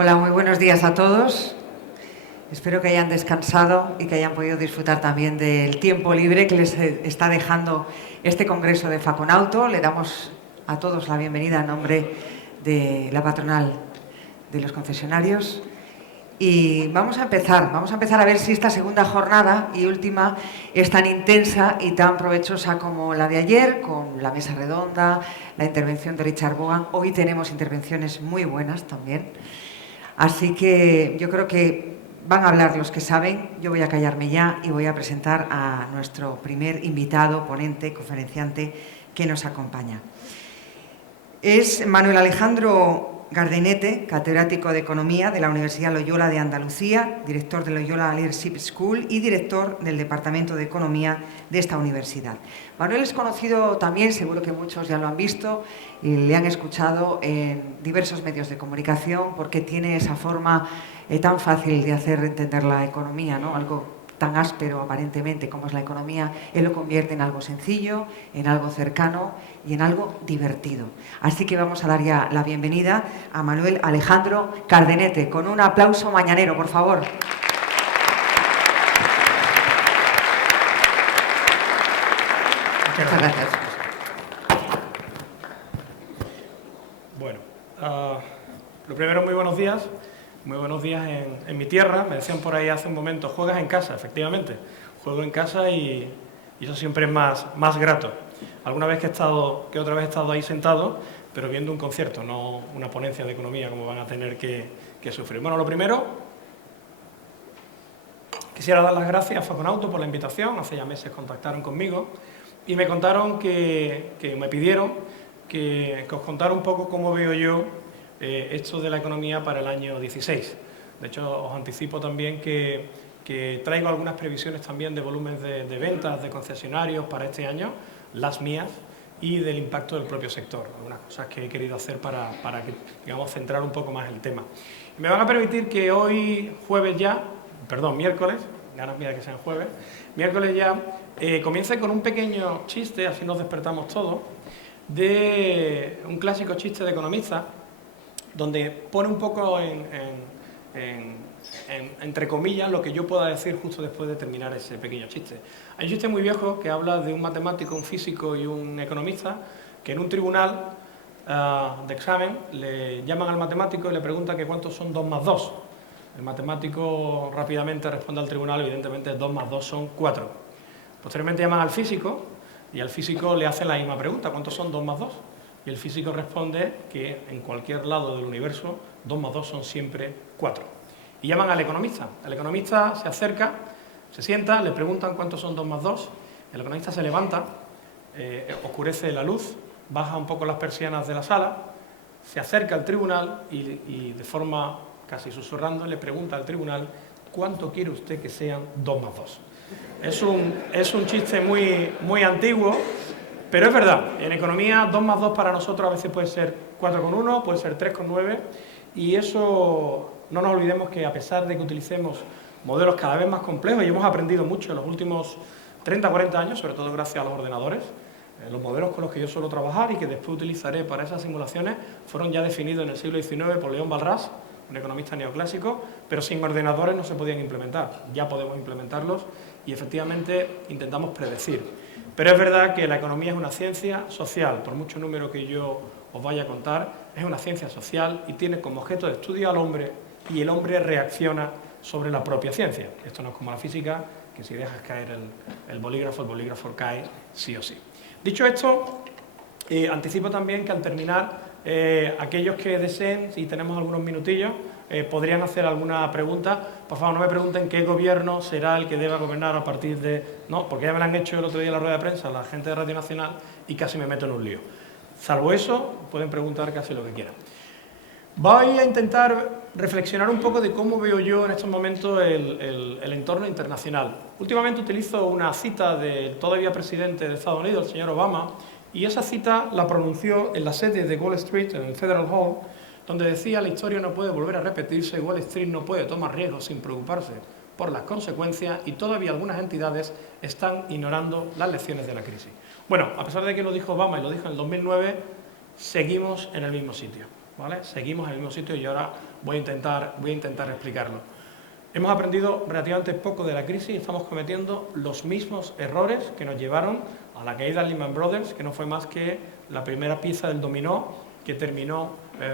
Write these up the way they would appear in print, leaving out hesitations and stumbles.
Hola, muy buenos días a todos. Espero que hayan descansado y que hayan podido disfrutar también del tiempo libre que les está dejando este congreso de Faconauto. Le damos a todos la bienvenida en nombre de la patronal de los concesionarios. Y vamos a empezar a ver si esta segunda jornada y última es tan intensa y tan provechosa como la de ayer, con la mesa redonda, la intervención de Richard Vaughan. Hoy tenemos intervenciones muy buenas también. Así que yo creo que van a hablar los que saben, yo voy a callarme ya y voy a presentar a nuestro primer invitado, ponente, conferenciante que nos acompaña. Es Manuel Alejandro Gardenete, catedrático de Economía de la Universidad Loyola de Andalucía, director de Loyola Leadership School y director del Departamento de Economía de esta universidad. Manuel es conocido también, seguro que muchos ya lo han visto y le han escuchado en diversos medios de comunicación porque tiene esa forma tan fácil de hacer entender la economía, ¿no? Algo tan áspero aparentemente como es la economía, él lo convierte en algo sencillo, en algo cercano y en algo divertido. Así que vamos a dar ya la bienvenida a Manuel Alejandro Gardenete, con un aplauso mañanero, por favor. Muchas gracias. Bueno, lo primero, muy buenos días. Muy buenos días en mi tierra. Me decían por ahí hace un momento, juegas en casa. Efectivamente, juego en casa y eso siempre es más grato. Alguna vez que otra vez he estado ahí sentado, pero viendo un concierto, no una ponencia de economía como van a tener que sufrir. Bueno, lo primero, quisiera dar las gracias a Faconauto por la invitación. Hace ya meses contactaron conmigo y me contaron que me pidieron que os contara un poco cómo veo yo esto de la economía para el año 16. De hecho, os anticipo también que traigo algunas previsiones también de volúmenes de ventas de concesionarios para este año, las mías, y del impacto del propio sector. Algunas cosas que he querido hacer para que, digamos, centrar un poco más el tema. Y me van a permitir que hoy, miércoles, ganas mías de que sean jueves, miércoles ya, comience con un pequeño chiste, así nos despertamos todos, de un clásico chiste de economista, donde pone un poco entre comillas lo que yo pueda decir justo después de terminar ese pequeño chiste. Hay un chiste muy viejo que habla de un matemático, un físico y un economista que en un tribunal de examen le llaman al matemático y le preguntan que cuántos son 2 más 2. El matemático rápidamente responde al tribunal, evidentemente 2 más 2 son 4. Posteriormente llaman al físico y al físico le hacen la misma pregunta, ¿cuántos son 2 más 2? Y el físico responde que en cualquier lado del universo 2 más 2 son siempre 4. Y llaman al economista. El economista se acerca, se sienta, le preguntan cuántos son 2 más 2. El economista se levanta, oscurece la luz, baja un poco las persianas de la sala, se acerca al tribunal y de forma casi susurrando le pregunta al tribunal ¿cuánto quiere usted que sean 2 más 2? Es un chiste muy antiguo. Pero es verdad, en economía 2 más 2 para nosotros a veces puede ser 4,1, puede ser 3,9 y eso no nos olvidemos que a pesar de que utilicemos modelos cada vez más complejos y hemos aprendido mucho en los últimos 30 o 40 años, sobre todo gracias a los ordenadores, los modelos con los que yo suelo trabajar y que después utilizaré para esas simulaciones fueron ya definidos en el siglo XIX por León Balrás, un economista neoclásico, pero sin ordenadores no se podían implementar. Ya podemos implementarlos y efectivamente intentamos predecir. Pero es verdad que la economía es una ciencia social, por mucho número que yo os vaya a contar, es una ciencia social y tiene como objeto de estudio al hombre y el hombre reacciona sobre la propia ciencia. Esto no es como la física, que si dejas caer el bolígrafo cae sí o sí. Dicho esto, anticipo también que al terminar, aquellos que deseen, si tenemos algunos minutillos, podrían hacer alguna pregunta. Por favor, no me pregunten qué gobierno será el que deba gobernar a partir de... No, porque ya me lo han hecho el otro día en la rueda de prensa la gente de Radio Nacional y casi me meto en un lío. Salvo eso, pueden preguntar casi lo que quieran. Voy a intentar reflexionar un poco de cómo veo yo en estos momentos el entorno internacional. Últimamente utilizo una cita del todavía presidente de Estados Unidos, el señor Obama, y esa cita la pronunció en la sede de Wall Street, en el Federal Hall, donde decía la historia no puede volver a repetirse, Wall Street no puede tomar riesgos sin preocuparse por las consecuencias y todavía algunas entidades están ignorando las lecciones de la crisis. Bueno, a pesar de que lo dijo Obama y lo dijo en el 2009, seguimos en el mismo sitio, ¿vale? Seguimos en el mismo sitio y ahora voy a intentar explicarlo. Hemos aprendido relativamente poco de la crisis y estamos cometiendo los mismos errores que nos llevaron a la caída de Lehman Brothers, que no fue más que la primera pieza del dominó que terminó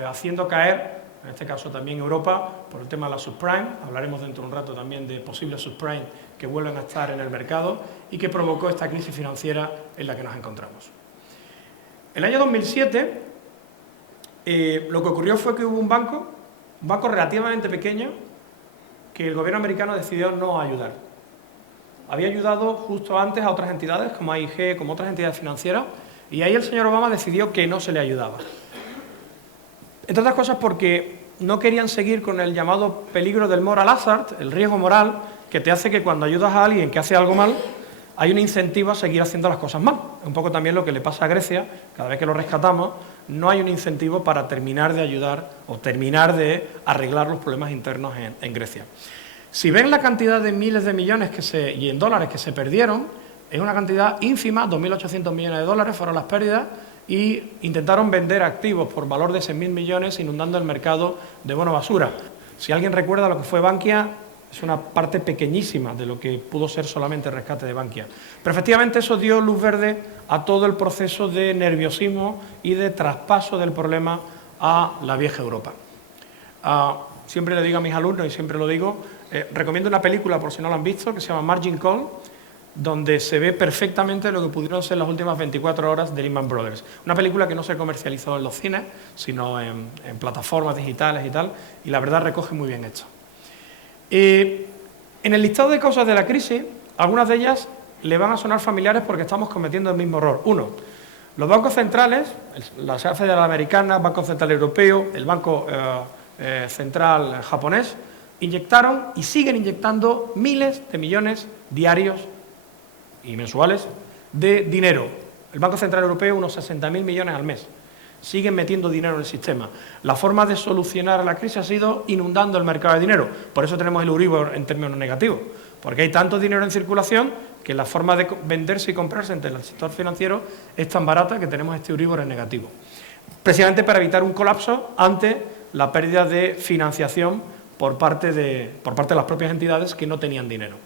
haciendo caer, en este caso también Europa, por el tema de la subprime. Hablaremos dentro de un rato también de posibles subprime que vuelven a estar en el mercado y que provocó esta crisis financiera en la que nos encontramos. El año 2007, lo que ocurrió fue que hubo un banco relativamente pequeño, que el gobierno americano decidió no ayudar. Había ayudado justo antes a otras entidades, como AIG, como otras entidades financieras, y ahí el señor Obama decidió que no se le ayudaba. Entre otras cosas porque no querían seguir con el llamado peligro del moral hazard, el riesgo moral, que te hace que cuando ayudas a alguien que hace algo mal, hay un incentivo a seguir haciendo las cosas mal. Es un poco también lo que le pasa a Grecia, cada vez que lo rescatamos, no hay un incentivo para terminar de ayudar o terminar de arreglar los problemas internos en Grecia. Si ven la cantidad de miles de millones y en dólares que se perdieron, es una cantidad ínfima, 2.800 millones de dólares fueron las pérdidas, y intentaron vender activos por valor de 6.000 millones inundando el mercado de bono basura. Si alguien recuerda lo que fue Bankia, es una parte pequeñísima de lo que pudo ser solamente el rescate de Bankia. Pero efectivamente eso dio luz verde a todo el proceso de nerviosismo y de traspaso del problema a la vieja Europa. Siempre le digo a mis alumnos, y siempre lo digo, recomiendo una película, por si no la han visto, que se llama Margin Call, donde se ve perfectamente lo que pudieron ser las últimas 24 horas de Lehman Brothers. Una película que no se comercializó en los cines, sino en plataformas digitales y tal, y la verdad recoge muy bien esto. En el listado de causas de la crisis, algunas de ellas le van a sonar familiares porque estamos cometiendo el mismo error. Uno, los bancos centrales, la Reserva Federal Americana, el Banco Central Europeo, el Banco Central japonés, inyectaron y siguen inyectando miles de millones diarios y mensuales de dinero. El Banco Central Europeo unos 60.000 millones al mes. Siguen metiendo dinero en el sistema. La forma de solucionar la crisis ha sido inundando el mercado de dinero. Por eso tenemos el Euribor en términos negativos. Porque hay tanto dinero en circulación que la forma de venderse y comprarse entre el sector financiero es tan barata que tenemos este Euribor en negativo. Precisamente para evitar un colapso ante la pérdida de financiación por parte de las propias entidades que no tenían dinero.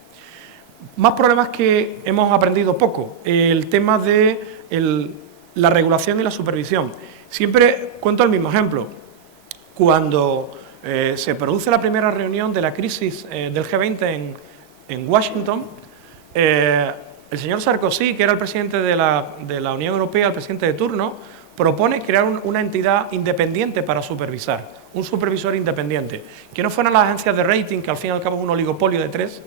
Más problemas que hemos aprendido poco, el tema de la regulación y la supervisión. Siempre cuento el mismo ejemplo. Cuando se produce la primera reunión de la crisis del G20 en Washington, el señor Sarkozy, que era el presidente de la Unión Europea, el presidente de turno, propone crear una entidad independiente para supervisar, un supervisor independiente, que no fueran las agencias de rating, que al fin y al cabo es un oligopolio de 3,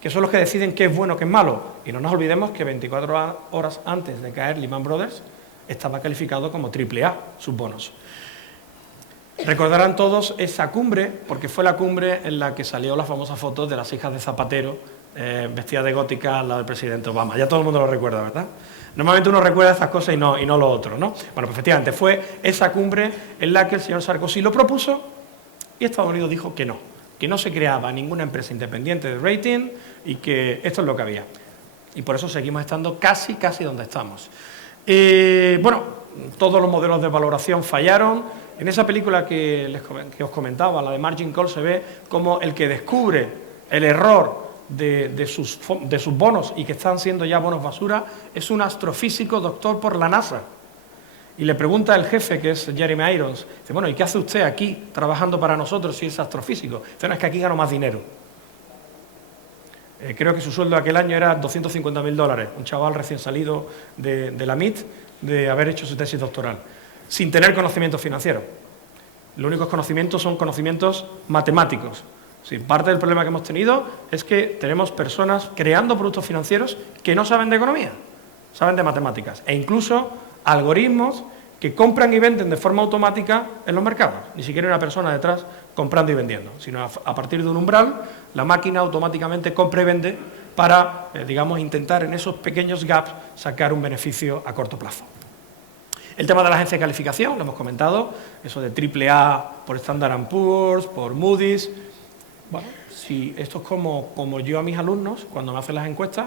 que son los que deciden qué es bueno, qué es malo. Y no nos olvidemos que 24 horas antes de caer Lehman Brothers estaba calificado como AAA, sus bonos. Recordarán todos esa cumbre, porque fue la cumbre en la que salió la famosa foto de las hijas de Zapatero vestidas de gótica al lado del presidente Obama. Ya todo el mundo lo recuerda, ¿verdad? Normalmente uno recuerda estas cosas y no lo otro, ¿no? Bueno, pues efectivamente fue esa cumbre en la que el señor Sarkozy lo propuso y Estados Unidos dijo que no se creaba ninguna empresa independiente de rating y que esto es lo que había. Y por eso seguimos estando casi donde estamos. Bueno, todos los modelos de valoración fallaron. En esa película que os comentaba, la de Margin Call, se ve como el que descubre el error de sus bonos y que están siendo ya bonos basura es un astrofísico doctor por la NASA. Y le pregunta el jefe, que es Jeremy Irons, dice, bueno, ¿y qué hace usted aquí trabajando para nosotros si es astrofísico? Dice, no, es que aquí gano más dinero. Creo que su sueldo aquel año era $250.000, un chaval recién salido de la MIT, de haber hecho su tesis doctoral, sin tener conocimientos financieros. Los únicos conocimientos son conocimientos matemáticos. Sí, parte del problema que hemos tenido es que tenemos personas creando productos financieros que no saben de economía, saben de matemáticas, e incluso algoritmos que compran y venden de forma automática en los mercados. Ni siquiera una persona detrás comprando y vendiendo, sino a partir de un umbral, la máquina automáticamente compra y vende para, digamos, intentar en esos pequeños gaps sacar un beneficio a corto plazo. El tema de la agencia de calificación, lo hemos comentado, eso de AAA por Standard & Poor's, por Moody's. Bueno, si esto es como yo a mis alumnos, cuando me hacen las encuestas,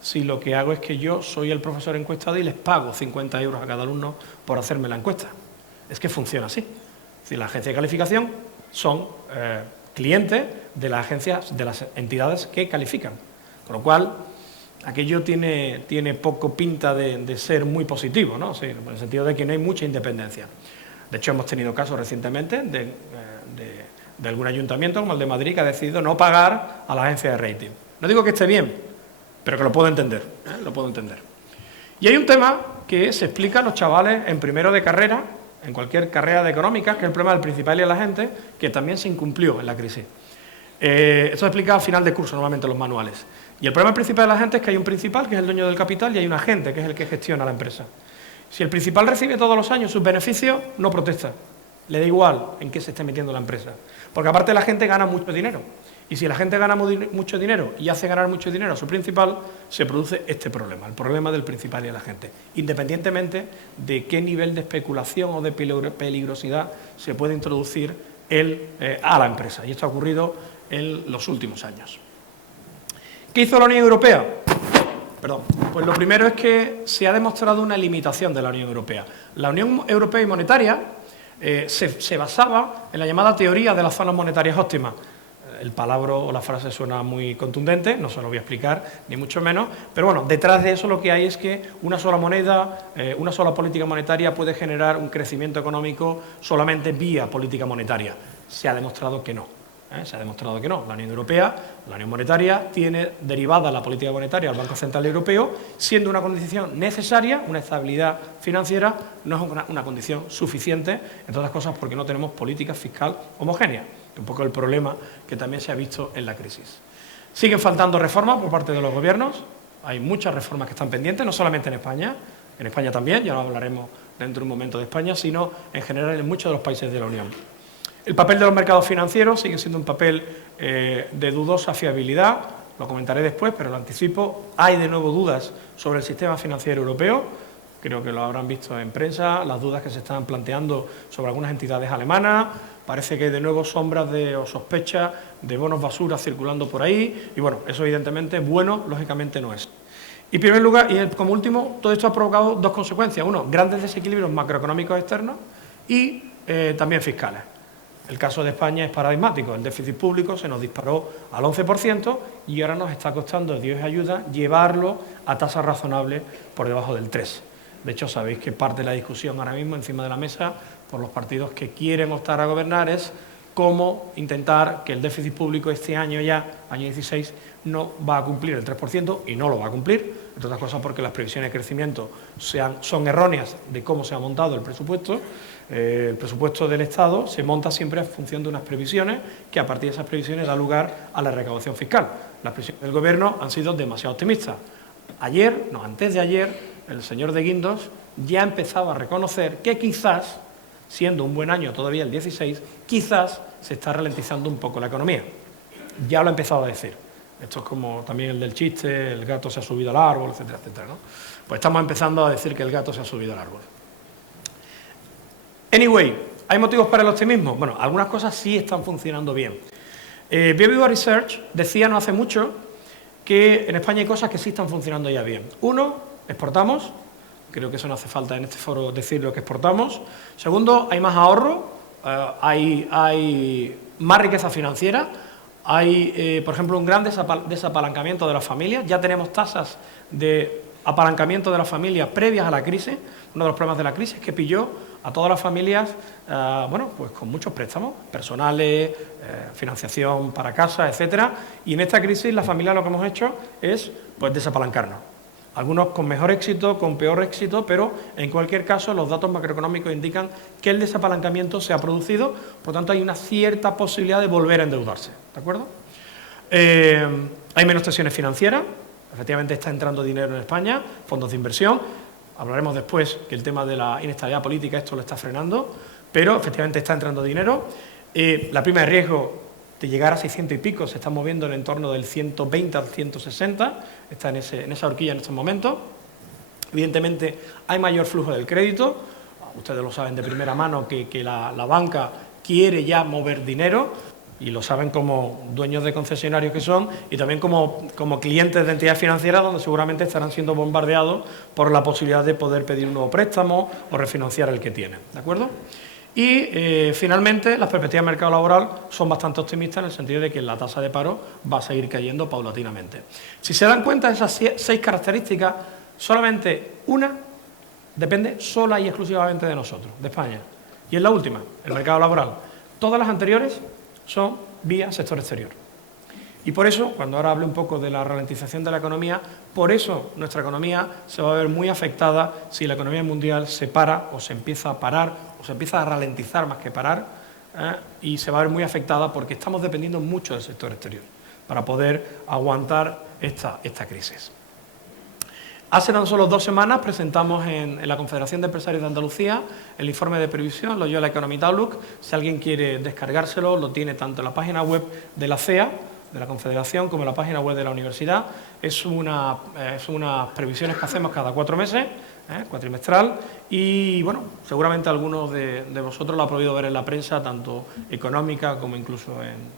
si lo que hago es que yo soy el profesor encuestado y les pago 50 euros a cada alumno por hacerme la encuesta. Es que funciona así. Es decir, la agencia de calificación son clientes de las agencias, de las entidades que califican. Con lo cual, aquello tiene poco pinta de ser muy positivo, ¿no? Sí, en el sentido de que no hay mucha independencia. De hecho, hemos tenido casos recientemente de algún ayuntamiento, como el de Madrid, que ha decidido no pagar a la agencia de rating. No digo que esté bien, pero que lo puedo entender, lo puedo entender. Y hay un tema que se explica a los chavales en primero de carrera, en cualquier carrera de económicas, que es el problema del Principal y de la gente, que también se incumplió en la crisis. Esto se explica al final de curso, normalmente en los manuales. Y el problema principal de la gente es que hay un principal, que es el dueño del capital, y hay un agente, que es el que gestiona la empresa. Si el principal recibe todos los años sus beneficios, no protesta. Le da igual en qué se esté metiendo la empresa. Porque aparte la gente gana mucho dinero. Y si la gente gana mucho dinero y hace ganar mucho dinero a su principal, se produce este problema, el problema del principal y de la gente. Independientemente de qué nivel de especulación o de peligrosidad se puede introducir a la empresa. Y esto ha ocurrido en los últimos años. ¿Qué hizo la Unión Europea? Pues lo primero es que se ha demostrado una limitación de la Unión Europea. La Unión Europea y Monetaria se basaba en la llamada teoría de las zonas monetarias óptimas. El palabra o la frase suena muy contundente, no se lo voy a explicar, ni mucho menos, pero bueno, detrás de eso lo que hay es que una sola moneda, una sola política monetaria puede generar un crecimiento económico solamente vía política monetaria. Se ha demostrado que no. Se ha demostrado que no. La Unión Europea, la Unión Monetaria, tiene derivada la política monetaria al Banco Central Europeo, siendo una condición necesaria, una estabilidad financiera, no es una condición suficiente, entre otras cosas porque no tenemos política fiscal homogénea, un poco el problema que también se ha visto en la crisis. Siguen faltando reformas por parte de los gobiernos, hay muchas reformas que están pendientes, no solamente en España también, ya lo hablaremos dentro de un momento de España, sino en general en muchos de los países de la Unión. El papel de los mercados financieros sigue siendo un papel de dudosa fiabilidad, lo comentaré después, pero lo anticipo. Hay de nuevo dudas sobre el sistema financiero europeo, creo que lo habrán visto en prensa, las dudas que se están planteando sobre algunas entidades alemanas, parece que hay de nuevo sombras o sospechas de bonos basura circulando por ahí, y bueno, eso evidentemente bueno, lógicamente no es. Y en primer lugar, y como último, todo esto ha provocado dos consecuencias. Uno, grandes desequilibrios macroeconómicos externos y también fiscales. El caso de España es paradigmático, el déficit público se nos disparó al 11% y ahora nos está costando, Dios ayuda, llevarlo a tasas razonables por debajo del 3%. De hecho, sabéis que parte de la discusión ahora mismo encima de la mesa por los partidos que quieren optar a gobernar es cómo intentar que el déficit público este año ya, año 16, no va a cumplir el 3% y no lo va a cumplir, entre otras cosas porque las previsiones de crecimiento son erróneas de cómo se ha montado el presupuesto. El presupuesto del Estado se monta siempre en función de unas previsiones que a partir de esas previsiones da lugar a la recaudación fiscal. Las previsiones del Gobierno han sido demasiado optimistas. Antes de ayer, el señor de Guindos ya empezaba a reconocer que quizás, siendo un buen año todavía el 16, quizás se está ralentizando un poco la economía. Ya lo ha empezado a decir. Esto es como también el del chiste, el gato se ha subido al árbol, etcétera, etcétera, ¿no? Pues estamos empezando a decir que el gato se ha subido al árbol. Anyway, ¿hay motivos para el optimismo? Bueno, algunas cosas sí están funcionando bien. BBVA Research decía no hace mucho que en España hay cosas que sí están funcionando ya bien. Uno, exportamos, creo que eso no hace falta en este foro decir lo que exportamos. Segundo, hay más ahorro, hay más riqueza financiera, hay, por ejemplo, un gran desapalancamiento de las familias, ya tenemos tasas de apalancamiento de las familias previas a la crisis. Uno de los problemas de la crisis es que pilló a todas las familias, pues con muchos préstamos personales, financiación para casa, etcétera. Y en esta crisis las familias lo que hemos hecho es pues desapalancarnos. Algunos con mejor éxito, con peor éxito, pero en cualquier caso los datos macroeconómicos indican que el desapalancamiento se ha producido, por lo tanto hay una cierta posibilidad de volver a endeudarse, ¿de acuerdo? Hay menos tensiones financieras, efectivamente está entrando dinero en España, fondos de inversión. Hablaremos después que el tema de la inestabilidad política esto lo está frenando, pero efectivamente está entrando dinero. La prima de riesgo de llegar a 600 y pico se está moviendo en el entorno del 120 al 160, está en esa horquilla en estos momentos. Evidentemente hay mayor flujo del crédito, ustedes lo saben de primera mano que la banca quiere ya mover dinero, y lo saben como dueños de concesionarios que son y también como clientes de entidades financieras donde seguramente estarán siendo bombardeados por la posibilidad de poder pedir un nuevo préstamo o refinanciar el que tienen, ¿de acuerdo? Y finalmente las perspectivas de mercado laboral son bastante optimistas en el sentido de que la tasa de paro va a seguir cayendo paulatinamente. Si se dan cuenta de esas 6 características, solamente una depende sola y exclusivamente de nosotros, de España. Y es la última, el mercado laboral. Todas las anteriores son vía sector exterior. Y por eso, cuando ahora hable un poco de la ralentización de la economía, por eso nuestra economía se va a ver muy afectada si la economía mundial se para o se empieza a parar o se empieza a ralentizar más que parar, y se va a ver muy afectada porque estamos dependiendo mucho del sector exterior para poder aguantar esta crisis. Hace tan solo 2 semanas presentamos en la Confederación de Empresarios de Andalucía el informe de previsión, Loyola Economic Outlook. Si alguien quiere descargárselo, lo tiene tanto en la página web de la CEA, de la Confederación, como en la página web de la universidad. Es unas previsiones que hacemos cada 4 meses, cuatrimestral, y bueno, seguramente algunos de vosotros lo ha podido ver en la prensa, tanto económica como incluso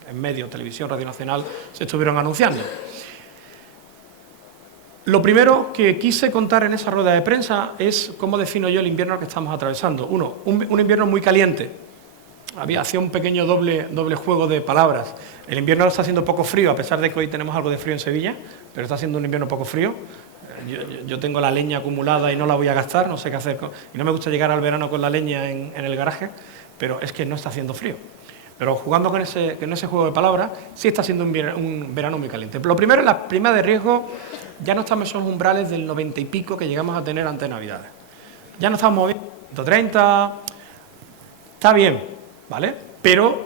en medios, televisión, Radio Nacional, se estuvieron anunciando. Lo primero que quise contar en esa rueda de prensa es cómo defino yo el invierno que estamos atravesando. Un invierno muy caliente. Hacía un pequeño doble juego de palabras. El invierno está haciendo poco frío, a pesar de que hoy tenemos algo de frío en Sevilla, pero está haciendo un invierno poco frío. Yo tengo la leña acumulada y no la voy a gastar, no sé qué hacer. Y no me gusta llegar al verano con la leña en el garaje, pero es que no está haciendo frío. Pero jugando con ese juego de palabras, sí está siendo un verano muy caliente. Lo primero, la prima de riesgo, ya no estamos en esos umbrales del 90 y pico que llegamos a tener antes de Navidades. Ya no estamos moviendo 130, está bien, ¿vale? Pero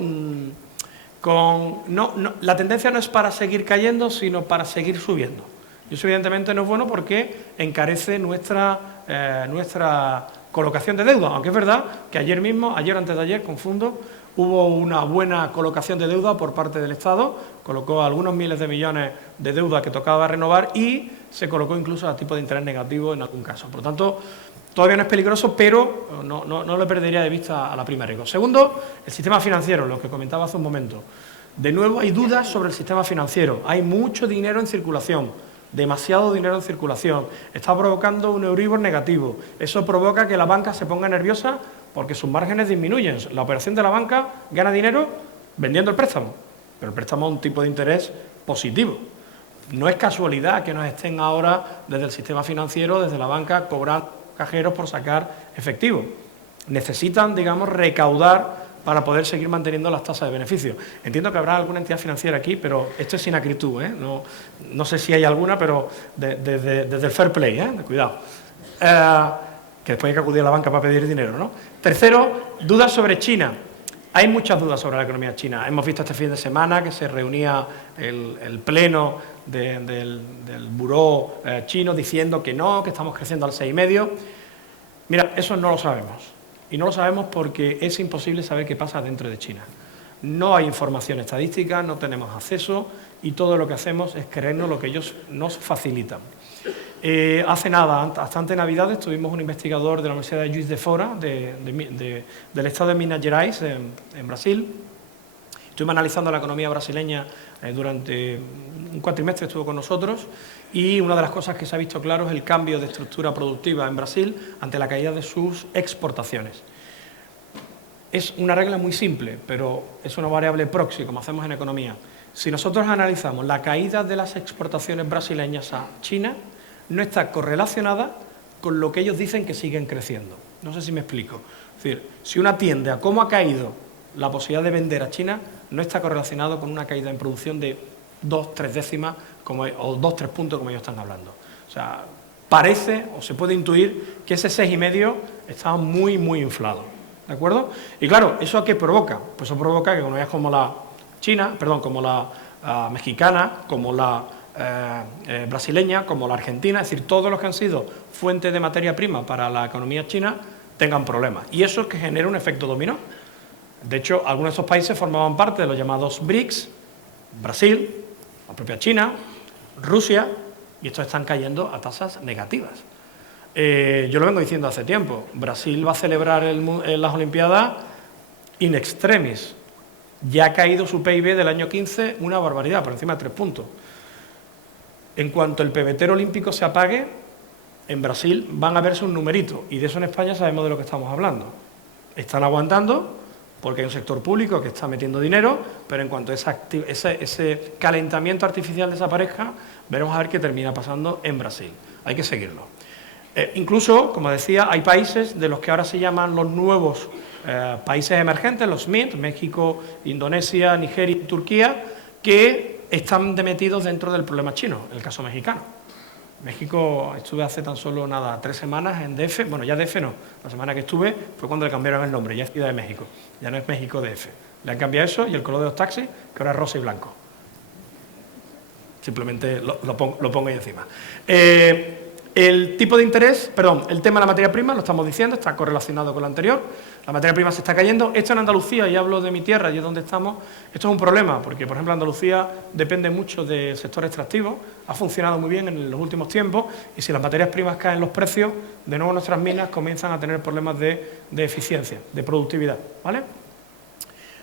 la tendencia no es para seguir cayendo, sino para seguir subiendo. Y eso evidentemente no es bueno porque encarece nuestra colocación de deuda, aunque es verdad que ayer antes de ayer, confundo, hubo una buena colocación de deuda por parte del Estado, colocó algunos miles de millones de deuda que tocaba renovar y se colocó incluso a tipo de interés negativo en algún caso. Por lo tanto, todavía no es peligroso, pero no le perdería de vista a la prima de riesgo. Segundo, el sistema financiero, lo que comentaba hace un momento. De nuevo hay dudas sobre el sistema financiero, hay mucho dinero en circulación, demasiado dinero en circulación, está provocando un Euribor negativo, eso provoca que la banca se ponga nerviosa porque sus márgenes disminuyen. La operación de la banca gana dinero vendiendo el préstamo, pero el préstamo es un tipo de interés positivo. No es casualidad que nos estén ahora desde el sistema financiero, desde la banca, cobrando cajeros por sacar efectivo. Necesitan, digamos, recaudar para poder seguir manteniendo las tasas de beneficio. Entiendo que habrá alguna entidad financiera aquí, pero esto es sin acritud, ¿eh? No sé si hay alguna, pero desde el fair play, cuidado. Que después hay que acudir a la banca para pedir dinero, ¿no? Tercero, dudas sobre China. Hay muchas dudas sobre la economía china. Hemos visto este fin de semana que se reunía el pleno del buró chino diciendo que no, que estamos creciendo al 6,5. Mira, eso no lo sabemos. Y no lo sabemos porque es imposible saber qué pasa dentro de China. No hay información estadística, no tenemos acceso y todo lo que hacemos es creernos lo que ellos nos facilitan. Hace nada, hasta antes de Navidades, tuvimos un investigador de la Universidad de Juiz de Fora, del estado de Minas Gerais, en Brasil. Estuvimos analizando la economía brasileña durante un cuatrimestre, estuvo con nosotros, y una de las cosas que se ha visto claro es el cambio de estructura productiva en Brasil ante la caída de sus exportaciones. Es una regla muy simple, pero es una variable proxy, como hacemos en economía. Si nosotros analizamos la caída de las exportaciones brasileñas a China, no está correlacionada con lo que ellos dicen que siguen creciendo. No sé si me explico. Es decir, si uno atiende a cómo ha caído la posibilidad de vender a China, no está correlacionado con una caída en producción de 2-3 décimas o 2-3 puntos como ellos están hablando. O sea, parece o se puede intuir que ese 6,5 está muy, muy inflado. ¿De acuerdo? Y claro, ¿eso a qué provoca? Pues eso provoca que economías como la China, como la mexicana, como la brasileña, como la argentina, es decir, todos los que han sido fuentes de materia prima para la economía china, tengan problemas. Y eso es que genera un efecto dominó. De hecho, algunos de estos países formaban parte de los llamados BRICS, Brasil, la propia China, Rusia, y estos están cayendo a tasas negativas. Yo lo vengo diciendo hace tiempo, Brasil va a celebrar las Olimpiadas in extremis. Ya ha caído su PIB del año 15 una barbaridad, por encima de 3 puntos. En cuanto el pebetero olímpico se apague, en Brasil van a verse un numerito, y de eso en España sabemos de lo que estamos hablando. están aguantando porque hay un sector público que está metiendo dinero, pero en cuanto ese calentamiento artificial desaparezca, veremos a ver qué termina pasando en Brasil. Hay que seguirlo. Incluso, como decía, hay países de los que ahora se llaman los nuevos países emergentes, los MINT, México, Indonesia, Nigeria y Turquía, que están metidos dentro del problema chino, el caso mexicano. México, estuve hace tan solo 3 semanas en DF, bueno, ya DF no, la semana que estuve fue cuando le cambiaron el nombre, ya es Ciudad de México, ya no es México DF. Le han cambiado eso y el color de los taxis, que ahora es rosa y blanco. Simplemente lo pongo ahí encima. El tipo de interés, perdón, el tema de la materia prima, lo estamos diciendo, está correlacionado con lo anterior. La materia prima se está cayendo. Esto en Andalucía, y hablo de mi tierra, y es donde estamos, esto es un problema, porque, por ejemplo, Andalucía depende mucho del sector extractivo, ha funcionado muy bien en los últimos tiempos, y si las materias primas caen los precios, de nuevo nuestras minas comienzan a tener problemas de eficiencia, de productividad, ¿vale?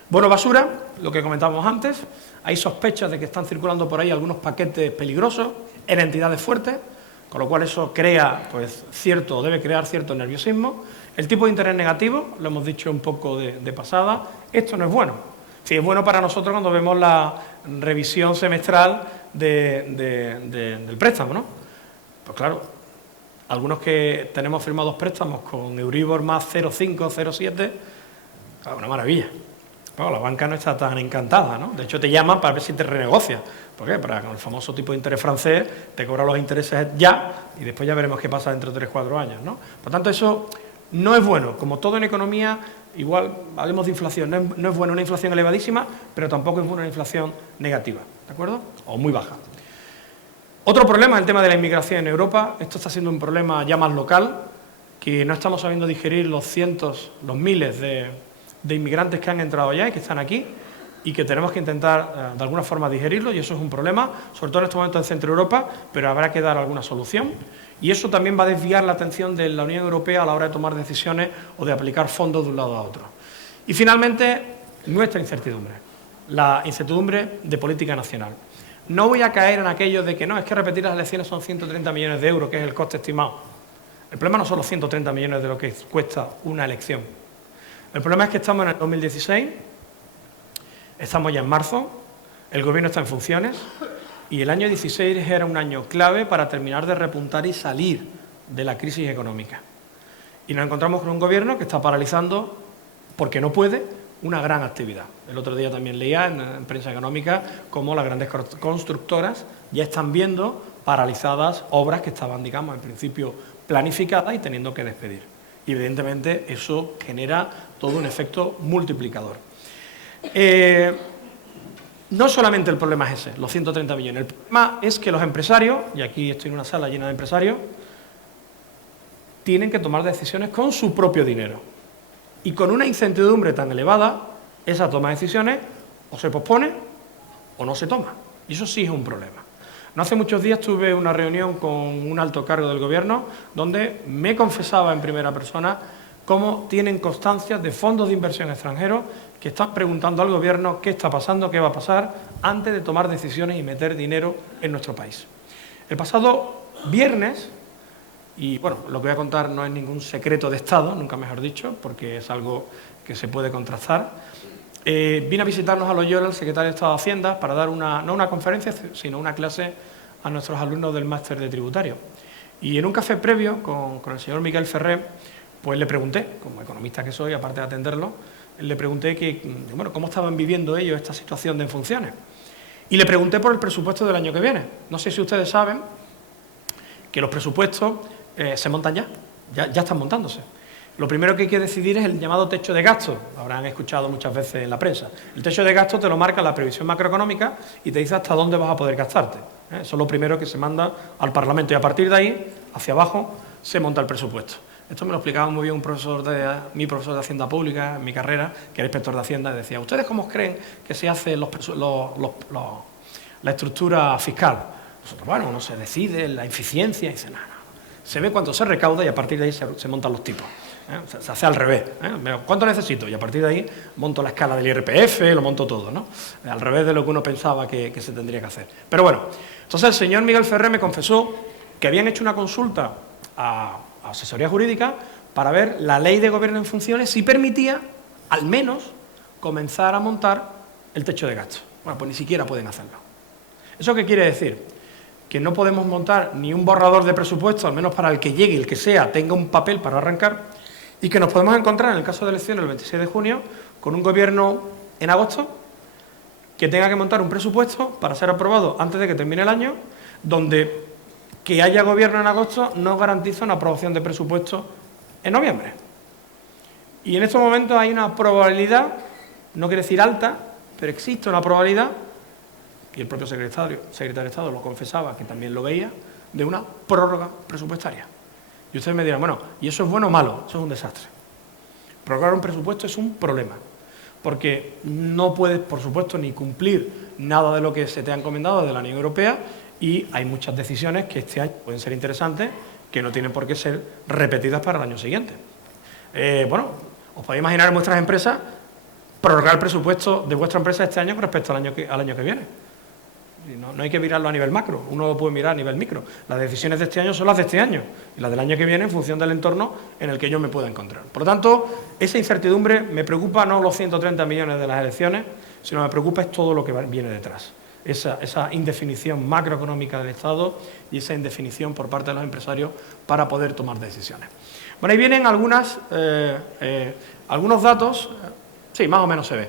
Bono basura, lo que comentábamos antes, hay sospechas de que están circulando por ahí algunos paquetes peligrosos en entidades fuertes, con lo cual eso crea, pues, debe crear cierto nerviosismo. El tipo de interés negativo, lo hemos dicho un poco de pasada, esto no es bueno. Sí, es bueno para nosotros cuando vemos la revisión semestral del préstamo, ¿no? Pues claro, algunos que tenemos firmados préstamos con Euribor más 0,5, 0,7, una maravilla. Bueno, la banca no está tan encantada, ¿no? De hecho, te llaman para ver si te renegocia. ¿Por qué? Para con el famoso tipo de interés francés, te cobran los intereses ya y después ya veremos qué pasa dentro de 3 o 4 años, ¿no? Por tanto, eso no es bueno. Como todo en economía, igual hablemos de inflación. No es bueno una inflación elevadísima, pero tampoco es buena una inflación negativa, ¿de acuerdo? O muy baja. Otro problema es el tema de la inmigración en Europa. Esto está siendo un problema ya más local, que no estamos sabiendo digerir los miles de inmigrantes que han entrado allá y que están aquí y que tenemos que intentar de alguna forma digerirlo, y eso es un problema, sobre todo en este momento en Centro Europa, pero habrá que dar alguna solución, y eso también va a desviar la atención de la Unión Europea a la hora de tomar decisiones o de aplicar fondos de un lado a otro. Y finalmente, nuestra incertidumbre, la incertidumbre de política nacional. No voy a caer en aquello de que no, es que repetir las elecciones son 130 millones de euros, que es el coste estimado. El problema no son los 130 millones de lo que cuesta una elección. El problema es que estamos en el 2016, estamos ya en marzo, el Gobierno está en funciones y el año 16 era un año clave para terminar de repuntar y salir de la crisis económica. Y nos encontramos con un Gobierno que está paralizando, porque no puede, una gran actividad. El otro día también leía en prensa económica cómo las grandes constructoras ya están viendo paralizadas obras que estaban, digamos, en principio planificadas y teniendo que despedir. Y evidentemente eso genera todo un efecto multiplicador. No solamente el problema es ese, los 130 millones. El problema es que los empresarios, y aquí estoy en una sala llena de empresarios, tienen que tomar decisiones con su propio dinero. Y con una incertidumbre tan elevada, esa toma de decisiones o se pospone o no se toma. Y eso sí es un problema. No hace muchos días tuve una reunión con un alto cargo del Gobierno donde me confesaba en primera persona cómo tienen constancia de fondos de inversión extranjeros que están preguntando al Gobierno qué está pasando, qué va a pasar, antes de tomar decisiones y meter dinero en nuestro país. El pasado viernes, y bueno, lo que voy a contar no es ningún secreto de Estado, nunca mejor dicho, porque es algo que se puede contrastar, vino a visitarnos a Loyola el secretario de Estado de Hacienda para dar no una conferencia, sino una clase a nuestros alumnos del máster de tributario. Y en un café previo con el señor Miguel Ferrer, pues le pregunté, como economista que soy, aparte de atenderlo, le pregunté bueno, cómo estaban viviendo ellos esta situación de en funciones. Y le pregunté por el presupuesto del año que viene. No sé si ustedes saben que los presupuestos se montan ya están montándose. Lo primero que hay que decidir es el llamado techo de gasto. Lo habrán escuchado muchas veces en la prensa. El techo de gasto te lo marca la previsión macroeconómica y te dice hasta dónde vas a poder gastarte. Eso es lo primero que se manda al Parlamento y a partir de ahí, hacia abajo, se monta el presupuesto. Esto me lo explicaba muy bien mi profesor de Hacienda Pública en mi carrera, que era inspector de Hacienda, y decía, ¿ustedes cómo creen que se hace la estructura fiscal? Nosotros, bueno, uno se decide, la eficiencia, y dice, no. Se ve cuánto se recauda y a partir de ahí se montan los tipos. Se hace al revés. ¿Cuánto necesito? Y a partir de ahí monto la escala del IRPF, lo monto todo, ¿no? Al revés de lo que uno pensaba que se tendría que hacer. Pero bueno, entonces el señor Miguel Ferrer me confesó que habían hecho una consulta a asesoría jurídica para ver la ley de gobierno en funciones si permitía, al menos, comenzar a montar el techo de gasto. Bueno, pues ni siquiera pueden hacerlo. ¿Eso qué quiere decir? Que no podemos montar ni un borrador de presupuesto, al menos para el que llegue, el que sea, tenga un papel para arrancar, y que nos podemos encontrar, en el caso de elecciones el 26 de junio, con un gobierno en agosto que tenga que montar un presupuesto para ser aprobado antes de que termine el año, donde que haya gobierno en agosto no garantiza una aprobación de presupuesto en noviembre. Y en estos momentos hay una probabilidad, no quiere decir alta, pero existe una probabilidad, y el propio secretario de Estado lo confesaba, que también lo veía, de una prórroga presupuestaria. Y ustedes me dirán, bueno, ¿y eso es bueno o malo? Eso es un desastre. Prorrogar un presupuesto es un problema, porque no puedes, por supuesto, ni cumplir nada de lo que se te ha encomendado desde la Unión Europea, y hay muchas decisiones que este año pueden ser interesantes, que no tienen por qué ser repetidas para el año siguiente. Bueno, os podéis imaginar en vuestras empresas prorrogar el presupuesto de vuestra empresa este año con respecto al año que viene. No hay que mirarlo a nivel macro, uno lo puede mirar a nivel micro. Las decisiones de este año son las de este año, y las del año que viene en función del entorno en el que yo me pueda encontrar. Por lo tanto, esa incertidumbre me preocupa no los 130 millones de las elecciones, sino me preocupa es todo lo que viene detrás. Esa indefinición macroeconómica del Estado y esa indefinición por parte de los empresarios para poder tomar decisiones. Bueno, ahí vienen algunos datos, sí, más o menos se ve.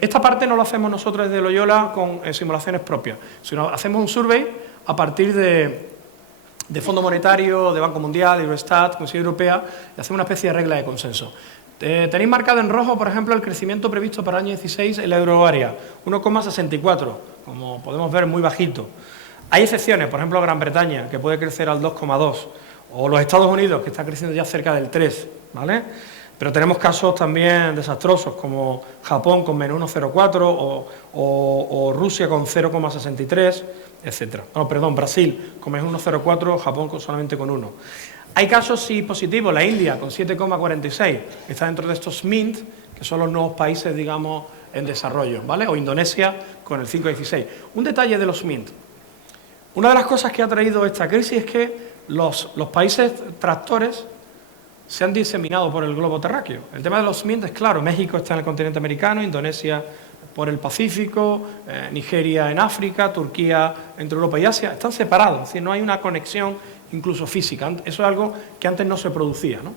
Esta parte no lo hacemos nosotros desde Loyola con simulaciones propias, sino hacemos un survey a partir de Fondo Monetario, de Banco Mundial, Eurostat, Comisión Europea, y hacemos una especie de regla de consenso. Tenéis marcado en rojo, por ejemplo, el crecimiento previsto para el año 16 en la euroárea, 1,64, como podemos ver, muy bajito. Hay excepciones, por ejemplo, Gran Bretaña, que puede crecer al 2,2, o los Estados Unidos, que está creciendo ya cerca del 3, ¿vale? Pero tenemos casos también desastrosos, como Japón con menos 1,04 o Rusia con 0,63, etc. No, perdón, Brasil con menos 1,04, Japón solamente con 1. Hay casos sí positivos, la India con 7,46, está dentro de estos MINT, que son los nuevos países, digamos, en desarrollo, ¿vale? O Indonesia con el 5,16. Un detalle de los MINT. Una de las cosas que ha traído esta crisis es que los países tractores se han diseminado por el globo terráqueo. El tema de los MINT es claro, México está en el continente americano, Indonesia por el Pacífico, Nigeria en África, Turquía entre Europa y Asia, están separados, es decir, no hay una conexión incluso física. Eso es algo que antes no se producía, ¿no?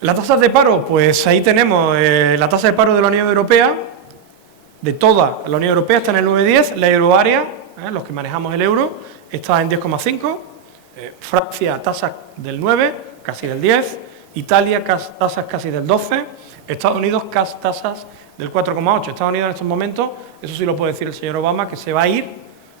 Las tasas de paro, pues ahí tenemos la tasa de paro de la Unión Europea, de toda la Unión Europea está en el 9,10, la euroárea, los que manejamos el euro, está en 10,5, Francia tasas del 9, casi del 10, Italia tasas casi del 12, Estados Unidos tasas del 4,8. Estados Unidos en estos momentos, eso sí lo puede decir el señor Obama, que se va a ir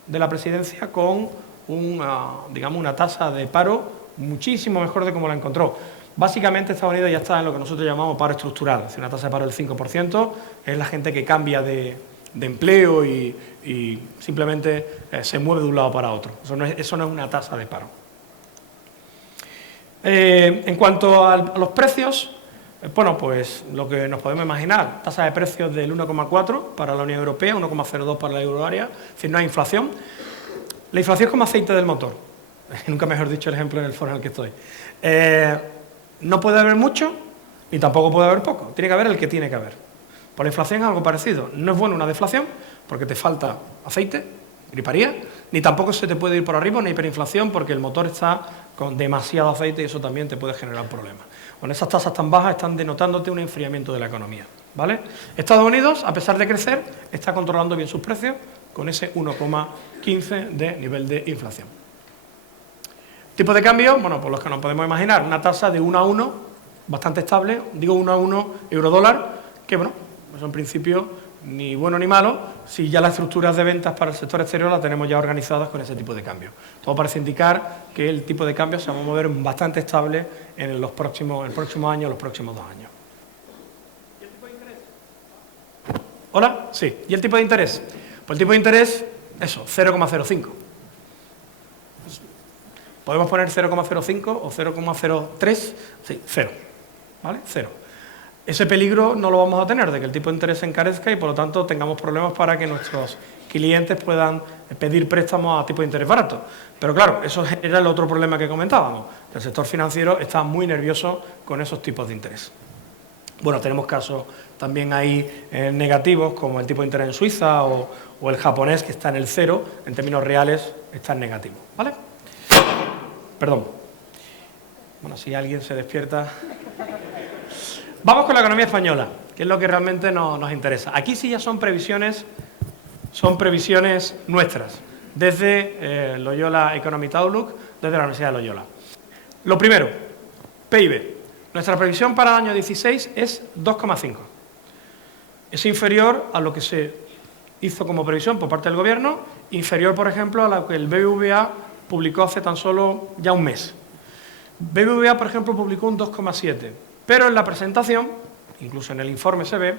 de la presidencia con una tasa de paro muchísimo mejor de como la encontró. Básicamente Estados Unidos ya está en lo que nosotros llamamos paro estructural, es decir, una tasa de paro del 5%, es la gente que cambia de empleo y simplemente se mueve de un lado para otro. Eso no es una tasa de paro. En cuanto a los precios, bueno, pues lo que nos podemos imaginar, tasa de precios del 1,4 para la Unión Europea, 1,02 para la euroárea, es decir, no hay inflación. La inflación es como aceite del motor, nunca mejor dicho el ejemplo en el foro en el que estoy. No puede haber mucho, ni tampoco puede haber poco, tiene que haber el que tiene que haber. Por la inflación es algo parecido, no es bueno una deflación, porque te falta aceite, griparía, ni tampoco se te puede ir por arriba una hiperinflación, porque el motor está con demasiado aceite y eso también te puede generar problemas. Bueno, esas tasas tan bajas están denotándote un enfriamiento de la economía, ¿vale? Estados Unidos, a pesar de crecer, está controlando bien sus precios con ese 1,15 de nivel de inflación. Tipo de cambio, bueno, pues los que nos podemos imaginar, una tasa de 1 a 1, bastante estable, digo 1 a 1 euro-dólar, que bueno, pues en principio ni bueno ni malo, si ya las estructuras de ventas para el sector exterior las tenemos ya organizadas con ese tipo de cambio. Todo parece indicar que el tipo de cambio se va a mover bastante estable en el próximo año, los próximos 2 años. ¿Y el tipo de interés? ¿Hola? Sí. ¿Y el tipo de interés? Pues el tipo de interés, eso, 0,05. Podemos poner 0,05 o 0,03, sí, 0, ¿vale? 0. Ese peligro no lo vamos a tener, de que el tipo de interés se encarezca y por lo tanto tengamos problemas para que nuestros clientes puedan pedir préstamos a tipo de interés barato. Pero claro, eso era el otro problema que comentábamos. El sector financiero está muy nervioso con esos tipos de interés. Bueno, tenemos casos también ahí negativos, como el tipo de interés en Suiza o el japonés, que está en el cero, en términos reales está en negativo, ¿vale? Perdón. Bueno, si alguien se despierta... Vamos con la economía española, que es lo que realmente nos interesa. Aquí sí ya son previsiones nuestras, desde Loyola Economic Outlook, desde la Universidad de Loyola. Lo primero, PIB. Nuestra previsión para el año 16 es 2,5. Es inferior a lo que se hizo como previsión por parte del Gobierno, inferior, por ejemplo, a lo que el BBVA publicó hace tan solo ya un mes. BBVA, por ejemplo, publicó un 2,7, pero en la presentación, incluso en el informe se ve,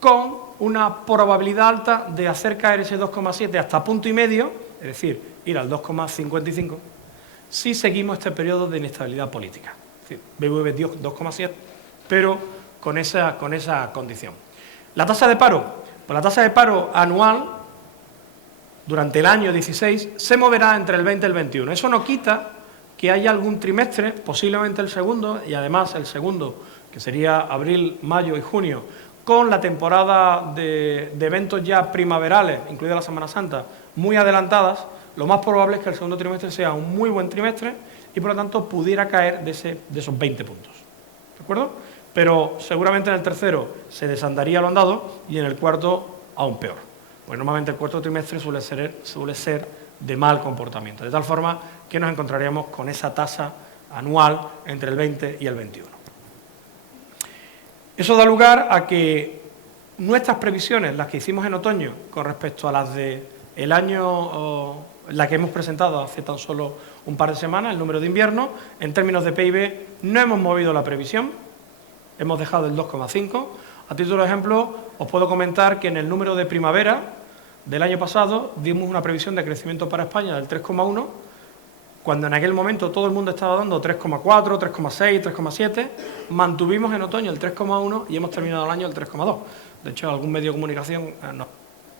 con una probabilidad alta de hacer caer ese 2,7 hasta punto y medio, es decir, ir al 2,55, si seguimos este periodo de inestabilidad política. Es decir, BBVA dio 2,7, pero con esa condición. La tasa de paro, pues la tasa de paro anual durante el año 16 se moverá entre el 20 y el 21. Eso no quita que haya algún trimestre, posiblemente el segundo, y además el segundo, que sería abril, mayo y junio, con la temporada de eventos ya primaverales, incluida la Semana Santa, muy adelantadas, lo más probable es que el segundo trimestre sea un muy buen trimestre y por lo tanto pudiera caer de esos 20 puntos. ¿De acuerdo? Pero seguramente en el tercero se desandaría lo andado y en el cuarto aún peor. Pues normalmente el cuarto trimestre suele ser de mal comportamiento, de tal forma que nos encontraríamos con esa tasa anual entre el 20 y el 21. Eso da lugar a que nuestras previsiones, las que hicimos en otoño, con respecto a las del año, la que hemos presentado hace tan solo un par de semanas, el número de invierno, en términos de PIB no hemos movido la previsión, hemos dejado el 2,5. A título de ejemplo, os puedo comentar que en el número de primavera del año pasado dimos una previsión de crecimiento para España del 3,1, cuando en aquel momento todo el mundo estaba dando 3,4, 3,6, 3,7, mantuvimos en otoño el 3,1 y hemos terminado el año el 3,2. De hecho, algún medio de comunicación nos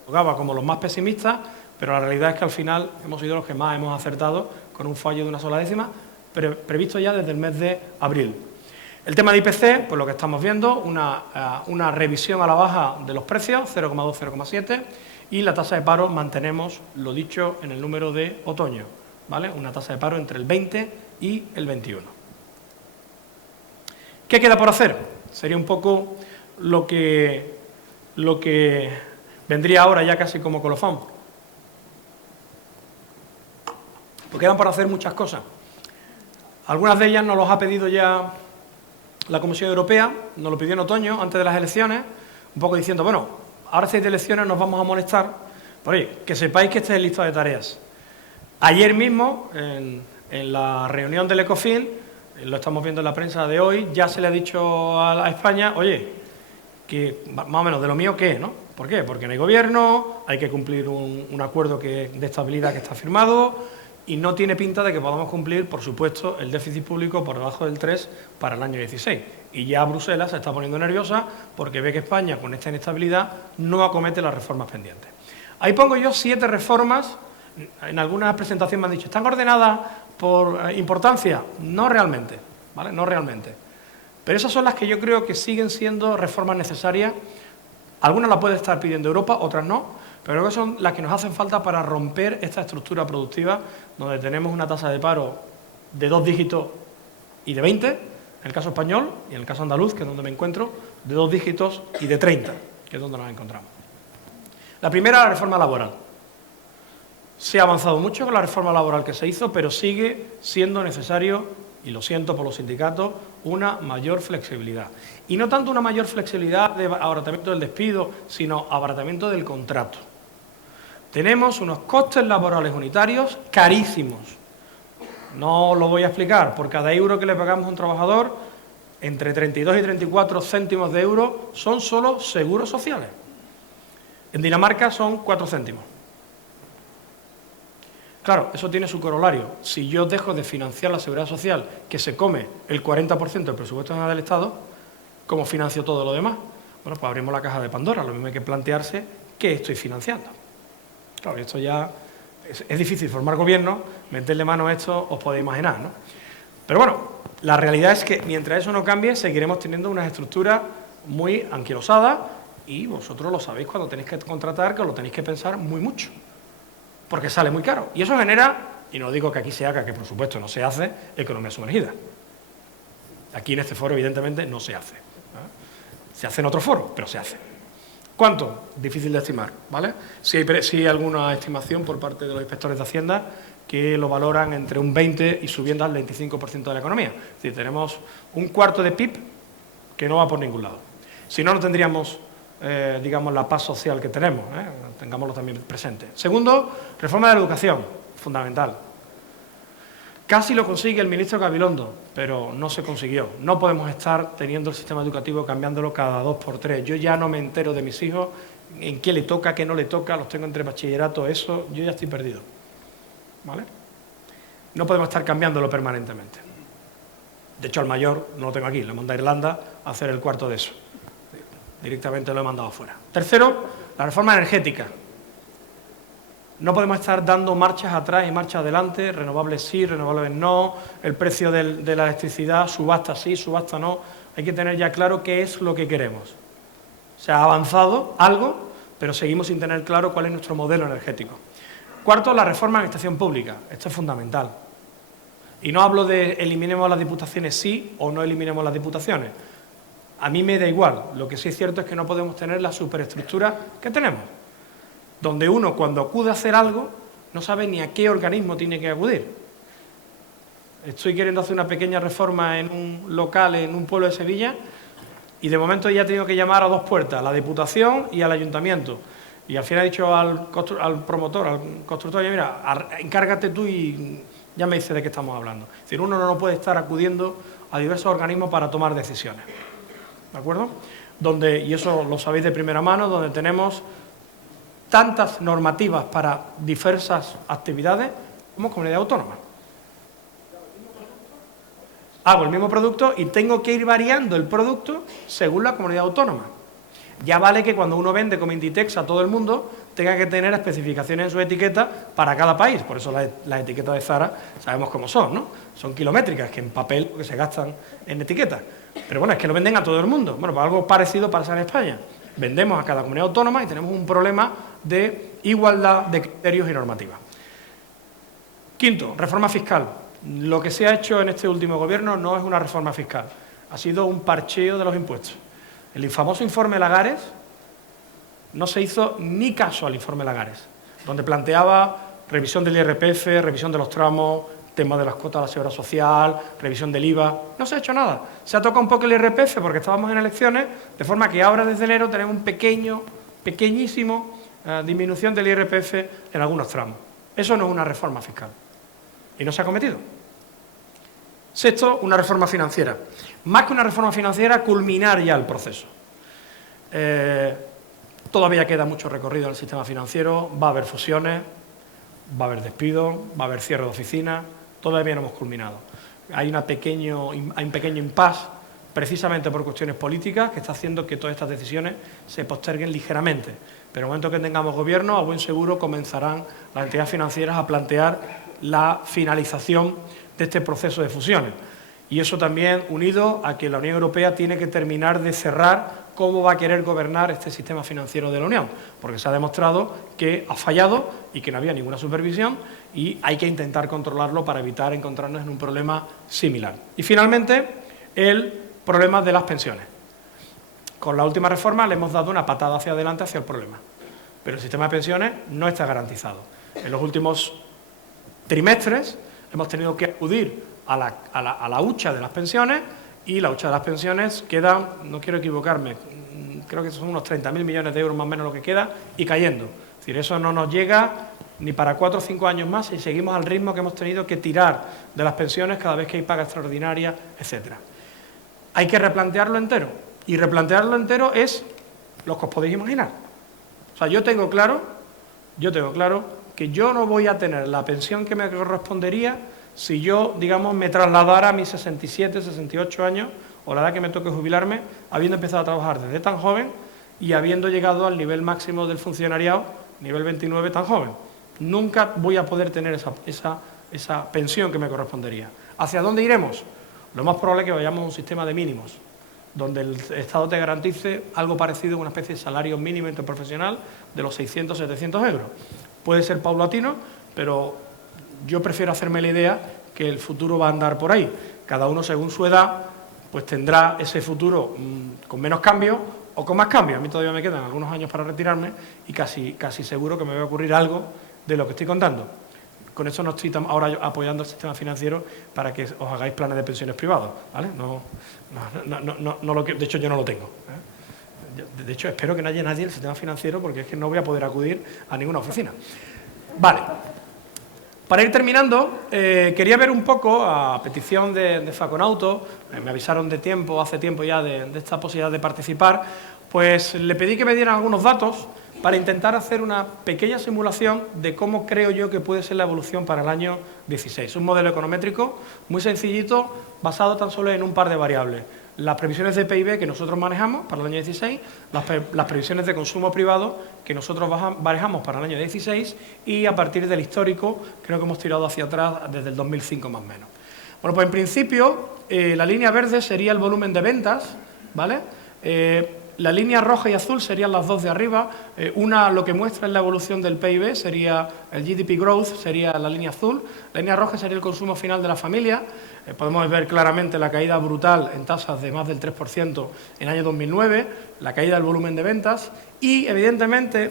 jugaba como los más pesimistas, pero la realidad es que al final hemos sido los que más hemos acertado con un fallo de una sola décima, previsto ya desde el mes de abril. El tema de IPC, pues lo que estamos viendo, una revisión a la baja de los precios, 0,2, 0,7, y la tasa de paro mantenemos lo dicho en el número de otoño, ¿vale? Una tasa de paro entre el 20 y el 21. ¿Qué queda por hacer? Sería un poco lo que vendría ahora ya casi como colofón. Pues quedan por hacer muchas cosas. Algunas de ellas nos los ha pedido ya la Comisión Europea, nos lo pidió en otoño, antes de las elecciones, un poco diciendo, bueno, ahora si hay elecciones nos vamos a molestar. Por oye, que sepáis que este es el listado de tareas. Ayer mismo, en la reunión del ECOFIN, lo estamos viendo en la prensa de hoy, ya se le ha dicho a España, oye, que más o menos de lo mío, ¿qué? ¿No? ¿Por qué? Porque no hay gobierno, hay que cumplir un acuerdo de estabilidad que está firmado y no tiene pinta de que podamos cumplir, por supuesto, el déficit público por debajo del 3 para el año 16. Y ya Bruselas se está poniendo nerviosa porque ve que España, con esta inestabilidad, no acomete las reformas pendientes. Ahí pongo yo 7 reformas. En algunas presentaciones me han dicho, ¿están ordenadas por importancia? No realmente, ¿vale? No realmente. Pero esas son las que yo creo que siguen siendo reformas necesarias. Algunas las puede estar pidiendo Europa, otras no, pero creo que son las que nos hacen falta para romper esta estructura productiva donde tenemos una tasa de paro de 2 dígitos y de 20, en el caso español, y en el caso andaluz, que es donde me encuentro, de 2 dígitos y de 30, que es donde nos encontramos. La primera, la reforma laboral. Se ha avanzado mucho con la reforma laboral que se hizo, pero sigue siendo necesario, y lo siento por los sindicatos, una mayor flexibilidad. Y no tanto una mayor flexibilidad de abaratamiento del despido, sino abaratamiento del contrato. Tenemos unos costes laborales unitarios carísimos. No lo voy a explicar. Por cada euro que le pagamos a un trabajador, entre 32 y 34 céntimos de euro son solo seguros sociales. En Dinamarca son 4 céntimos. Claro, eso tiene su corolario. Si yo dejo de financiar la seguridad social, que se come el 40% del presupuesto general del Estado, ¿Cómo financio todo lo demás? Bueno, pues abrimos la caja de Pandora, lo mismo hay que plantearse qué estoy financiando. Claro, esto ya es difícil formar gobierno, meterle mano a esto, os podéis imaginar, ¿no? Pero bueno, la realidad es que mientras eso no cambie, seguiremos teniendo unas estructuras muy anquilosadas y vosotros lo sabéis cuando tenéis que contratar, que os lo tenéis que pensar muy mucho, porque sale muy caro. Y eso genera, y no digo que aquí se haga, que por supuesto no se hace, economía sumergida. Aquí en este foro, evidentemente, no se hace. Se hace en otro foro, pero se hace. ¿Cuánto? Difícil de estimar, ¿vale? Sí hay alguna estimación por parte de los inspectores de Hacienda que lo valoran entre un 20 y subiendo al 25% de la economía. Es decir, tenemos un cuarto de PIB que no va por ningún lado. Si no, no tendríamos, digamos, la paz social que tenemos, tengámoslo también presente. Segundo, reforma de la educación, fundamental. Casi lo consigue el ministro Gabilondo, pero no se consiguió. No podemos estar teniendo el sistema educativo cambiándolo cada 2 por 3. Yo ya no me entero de mis hijos, en qué le toca, qué no le toca, los tengo entre bachillerato, eso, yo ya estoy perdido. ¿Vale? No podemos estar cambiándolo permanentemente. De hecho, al mayor no lo tengo aquí, lo mando a Irlanda a hacer el cuarto de eso. Directamente lo he mandado fuera. Tercero, la reforma energética. No podemos estar dando marchas atrás y marchas adelante, renovables sí, renovables no, el precio de la electricidad, subasta sí, subasta no. Hay que tener ya claro qué es lo que queremos. Se ha avanzado algo, pero seguimos sin tener claro cuál es nuestro modelo energético. Cuarto, la reforma de la administración pública. Esto es fundamental. Y no hablo de eliminemos las diputaciones sí o no eliminemos las diputaciones. A mí me da igual. Lo que sí es cierto es que no podemos tener la superestructura que tenemos, donde uno cuando acude a hacer algo no sabe ni a qué organismo tiene que acudir. Estoy queriendo hacer una pequeña reforma en un local en un pueblo de Sevilla y de momento ya he tenido que llamar a 2 puertas, a la Diputación y al Ayuntamiento. Y al final he dicho al promotor, al constructor, oye, mira, encárgate tú y ya me dice de qué estamos hablando. Es decir, uno no puede estar acudiendo a diversos organismos para tomar decisiones. ¿De acuerdo? Y eso lo sabéis de primera mano, donde tenemos tantas normativas para diversas actividades como comunidad autónoma. Hago el mismo producto y tengo que ir variando el producto según la comunidad autónoma. Ya vale que cuando uno vende como Inditex a todo el mundo tenga que tener especificaciones en su etiqueta para cada país. Por eso las etiquetas de Zara sabemos cómo son, ¿no? Son kilométricas, que en papel que se gastan en etiquetas. Pero bueno, es que lo venden a todo el mundo. Bueno, pues algo parecido pasa en España. Vendemos a cada comunidad autónoma y tenemos un problema de igualdad de criterios y normativas. Quinto, reforma fiscal. Lo que se ha hecho en este último gobierno no es una reforma fiscal, ha sido un parcheo de los impuestos. El famoso informe Lagares, no se hizo ni caso al informe Lagares, donde planteaba revisión del IRPF, revisión de los tramos, tema de las cuotas de la seguridad social, revisión del IVA. No se ha hecho nada. Se ha tocado un poco el IRPF porque estábamos en elecciones, de forma que ahora desde enero tenemos un pequeñísimo disminución del IRPF en algunos tramos. Eso no es una reforma fiscal y no se ha cometido. Sexto, una reforma financiera. Más que una reforma financiera, culminar ya el proceso. Todavía queda mucho recorrido en el sistema financiero, va a haber fusiones, va a haber despidos, va a haber cierre de oficinas, todavía no hemos culminado. Hay un pequeño impasse, precisamente por cuestiones políticas, que está haciendo que todas estas decisiones se posterguen ligeramente. Pero en el momento que tengamos gobierno, a buen seguro comenzarán las entidades financieras a plantear la finalización de este proceso de fusiones. Y eso también unido a que la Unión Europea tiene que terminar de cerrar cómo va a querer gobernar este sistema financiero de la Unión, porque se ha demostrado que ha fallado y que no había ninguna supervisión y hay que intentar controlarlo para evitar encontrarnos en un problema similar. Y finalmente, el problema de las pensiones. Con la última reforma le hemos dado una patada hacia adelante hacia el problema, pero el sistema de pensiones no está garantizado. En los últimos trimestres hemos tenido que acudir a la hucha de las pensiones y la hucha de las pensiones queda, no quiero equivocarme, creo que son unos 30.000 millones de euros más o menos lo que queda y cayendo. Es decir, eso no nos llega ni para 4 o 5 años más y seguimos al ritmo que hemos tenido que tirar de las pensiones cada vez que hay paga extraordinaria, etcétera. Hay que replantearlo entero y replantearlo entero es lo que os podéis imaginar. O sea, yo tengo claro que yo no voy a tener la pensión que me correspondería si yo, digamos, me trasladara a mis 67, 68 años o la edad que me toque jubilarme, habiendo empezado a trabajar desde tan joven y habiendo llegado al nivel máximo del funcionariado, nivel 29, tan joven. Nunca voy a poder tener esa pensión que me correspondería. ¿Hacia dónde iremos? Lo más probable es que vayamos a un sistema de mínimos, donde el Estado te garantice algo parecido a una especie de salario mínimo interprofesional de los 600, 700 euros. Puede ser paulatino, pero yo prefiero hacerme la idea que el futuro va a andar por ahí. Cada uno, según su edad, pues tendrá ese futuro con menos cambios o con más cambios. A mí todavía me quedan algunos años para retirarme y casi seguro que me va a ocurrir algo de lo que estoy contando. Con eso no estoy ahora apoyando el sistema financiero para que os hagáis planes de pensiones privados, ¿vale? De hecho, yo no lo tengo, ¿eh? De hecho, espero que no haya nadie en el sistema financiero porque es que no voy a poder acudir a ninguna oficina. Vale. Para ir terminando, quería ver un poco, a petición de Faconauto, me avisaron hace tiempo ya de esta posibilidad de participar, pues le pedí que me dieran algunos datos para intentar hacer una pequeña simulación de cómo creo yo que puede ser la evolución para el año 16. Un modelo econométrico muy sencillito, basado tan solo en un par de variables. Las previsiones de PIB que nosotros manejamos para el año 16, las previsiones de consumo privado que nosotros manejamos para el año 16 y a partir del histórico, creo que hemos tirado hacia atrás desde el 2005 más o menos. Bueno, pues en principio la línea verde sería el volumen de ventas, ¿vale? La línea roja y azul serían las dos de arriba. Una lo que muestra es la evolución del PIB, sería el GDP Growth, sería la línea azul. La línea roja sería el consumo final de la familia. Podemos ver claramente la caída brutal en tasas de más del 3% en el año 2009, la caída del volumen de ventas y, evidentemente,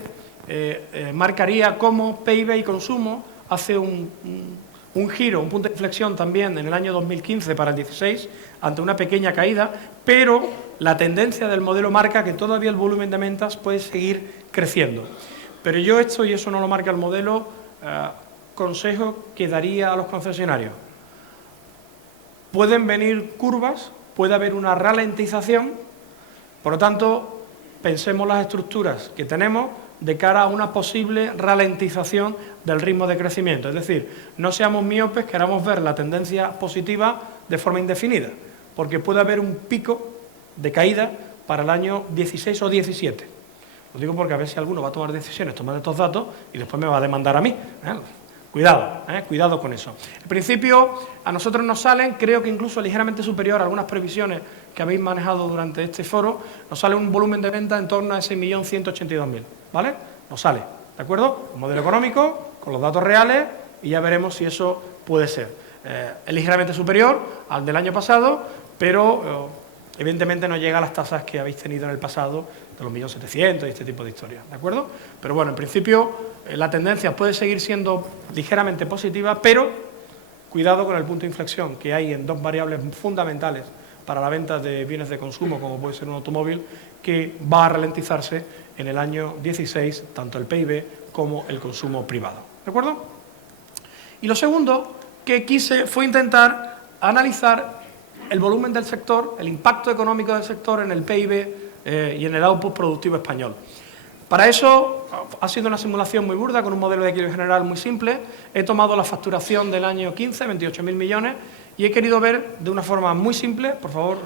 marcaría cómo PIB y consumo hace un giro, un punto de inflexión también en el año 2015 para el 16, ante una pequeña caída, pero la tendencia del modelo marca que todavía el volumen de ventas puede seguir creciendo. Pero yo esto, y eso no lo marca el modelo, consejo que daría a los concesionarios. Pueden venir curvas, puede haber una ralentización, por lo tanto, pensemos las estructuras que tenemos de cara a una posible ralentización del ritmo de crecimiento. Es decir, no seamos miopes, queramos ver la tendencia positiva de forma indefinida, porque puede haber un pico de caída para el año 16 o 17. Lo digo porque a ver si alguno va a tomar decisiones, tomar estos datos y después me va a demandar a mí. Cuidado con eso. En principio, a nosotros nos salen, creo que incluso ligeramente superior a algunas previsiones que habéis manejado durante este foro, nos sale un volumen de venta en torno a ese 1.182.000, ¿vale? Nos sale, ¿de acuerdo? Un modelo económico, con los datos reales, y ya veremos si eso puede ser. Es ligeramente superior al del año pasado, pero evidentemente no llega a las tasas que habéis tenido en el pasado, de los 1.700.000 y este tipo de historias, ¿de acuerdo? Pero bueno, en principio la tendencia puede seguir siendo ligeramente positiva, pero cuidado con el punto de inflexión que hay en dos variables fundamentales para la venta de bienes de consumo, como puede ser un automóvil, que va a ralentizarse en el año 16, tanto el PIB como el consumo privado, ¿de acuerdo? Y lo segundo que quise fue intentar analizar el volumen del sector, el impacto económico del sector en el PIB y en el output productivo español. Para eso ha sido una simulación muy burda, con un modelo de equilibrio general muy simple. He tomado la facturación del año 15, 28.000 millones, y he querido ver de una forma muy simple, por favor,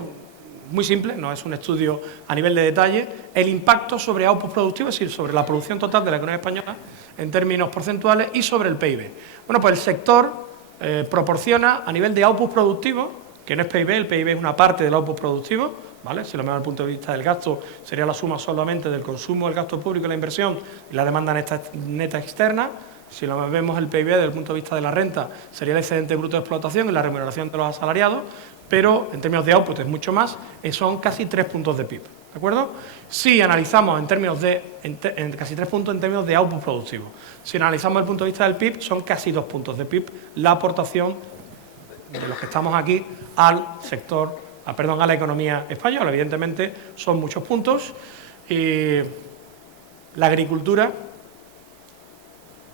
muy simple, no es un estudio a nivel de detalle, el impacto sobre output productivo, es decir, sobre la producción total de la economía española en términos porcentuales y sobre el PIB. Bueno, pues el sector proporciona a nivel de output productivo, que no es PIB, el PIB es una parte del output productivo, ¿vale? Si lo vemos desde el punto de vista del gasto, sería la suma solamente del consumo, el gasto público y la inversión y la demanda neta externa. Si lo vemos el PIB desde el punto de vista de la renta, sería el excedente bruto de explotación y la remuneración de los asalariados, pero en términos de output es mucho más, son casi 3 puntos de PIB, ¿de acuerdo? Si analizamos en términos de, casi 3 puntos en términos de output productivo, si analizamos desde el punto de vista del PIB, son casi 2 puntos de PIB la aportación de los que estamos aquí al sector, a la economía española. Evidentemente son muchos puntos. La agricultura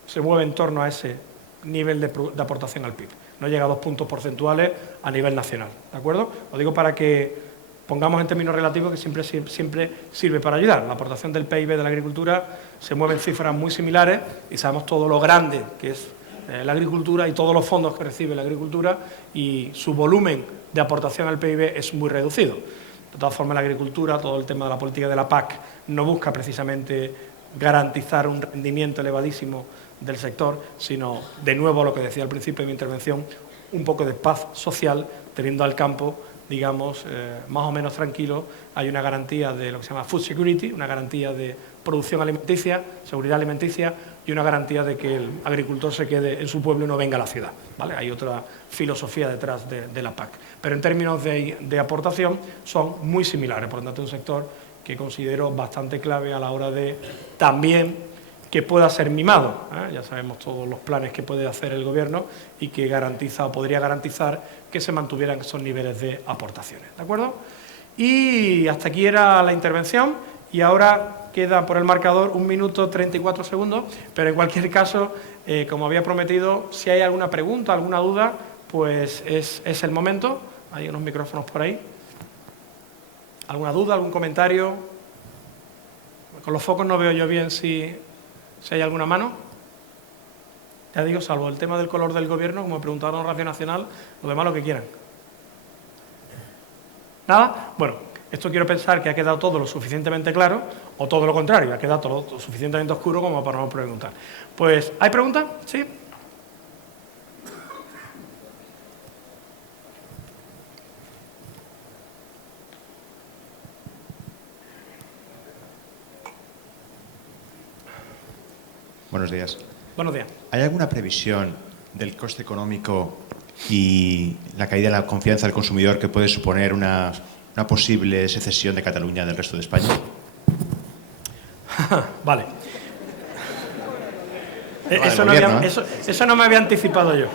se mueve en torno a ese nivel de aportación al PIB. No llega a 2 puntos porcentuales a nivel nacional, ¿de acuerdo? Lo digo para que pongamos en términos relativos, que siempre sirve para ayudar. La aportación del PIB de la agricultura se mueve en cifras muy similares y sabemos todo lo grande que es la agricultura y todos los fondos que recibe la agricultura y su volumen de aportación al PIB es muy reducido. De todas formas, la agricultura, todo el tema de la política de la PAC, no busca precisamente garantizar un rendimiento elevadísimo del sector, sino, de nuevo, lo que decía al principio de mi intervención, un poco de paz social, teniendo al campo, digamos, más o menos tranquilo. Hay una garantía de lo que se llama food security, una garantía de producción alimenticia, seguridad alimenticia, y una garantía de que el agricultor se quede en su pueblo y no venga a la ciudad, ¿vale? Hay otra filosofía detrás de la PAC. Pero en términos de aportación son muy similares, por lo tanto, un sector que considero bastante clave a la hora de también que pueda ser mimado, ¿eh? Ya sabemos todos los planes que puede hacer el Gobierno y que garantiza o podría garantizar que se mantuvieran esos niveles de aportaciones, ¿de acuerdo? Y hasta aquí era la intervención y ahora queda por el marcador 1 minuto 34 segundos, pero en cualquier caso, como había prometido, si hay alguna pregunta, alguna duda, pues es el momento. Hay unos micrófonos por ahí. ¿Alguna duda, algún comentario? Con los focos no veo yo bien si hay alguna mano. Ya digo, salvo el tema del color del Gobierno, como preguntaron en Radio Nacional, lo demás lo que quieran. ¿Nada? Bueno, esto quiero pensar que ha quedado todo lo suficientemente claro, o todo lo contrario, ha quedado todo lo suficientemente oscuro como para no preguntar. Pues, ¿hay preguntas? ¿Sí? Buenos días. Buenos días. ¿Hay alguna previsión del coste económico y la caída de la confianza del consumidor que puede suponer una posible secesión de Cataluña del resto de España? Vale. Eso no me había anticipado yo.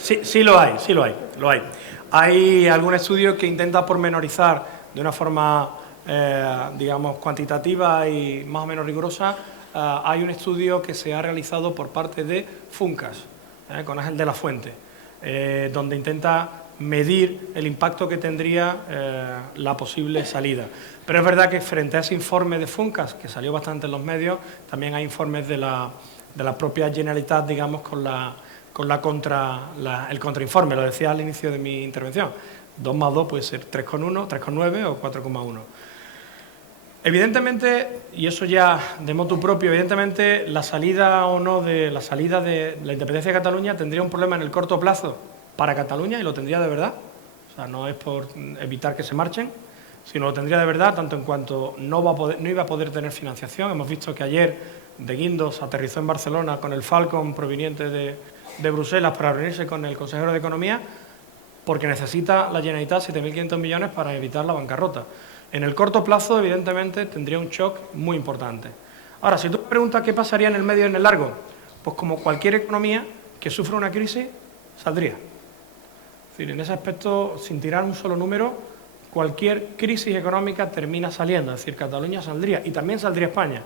Sí lo hay. Hay algún estudio que intenta pormenorizar de una forma, digamos, cuantitativa y más o menos rigurosa. Hay un estudio que se ha realizado por parte de Funcas, con Ángel de la Fuente, donde intenta medir el impacto que tendría la posible salida. Pero es verdad que frente a ese informe de Funcas, que salió bastante en los medios, también hay informes de la propia Generalitat, digamos, con el contrainforme. Lo decía al inicio de mi intervención. 2 más 2 puede ser 3,1, 3,9 o 4,1. Evidentemente, y eso ya de motu propio, evidentemente la salida o no de la independencia de Cataluña tendría un problema en el corto plazo para Cataluña, y lo tendría de verdad. O sea, no es por evitar que se marchen, sino lo tendría de verdad, tanto en cuanto no iba a poder tener financiación. Hemos visto que ayer De Guindos aterrizó en Barcelona con el Falcon proveniente de Bruselas para reunirse con el consejero de Economía, porque necesita la Generalitat 7.500 millones para evitar la bancarrota. En el corto plazo, evidentemente, tendría un shock muy importante. Ahora, si tú me preguntas qué pasaría en el medio y en el largo, pues como cualquier economía que sufra una crisis, saldría. Es decir, en ese aspecto, sin tirar un solo número, cualquier crisis económica termina saliendo. Es decir, Cataluña saldría y también saldría España.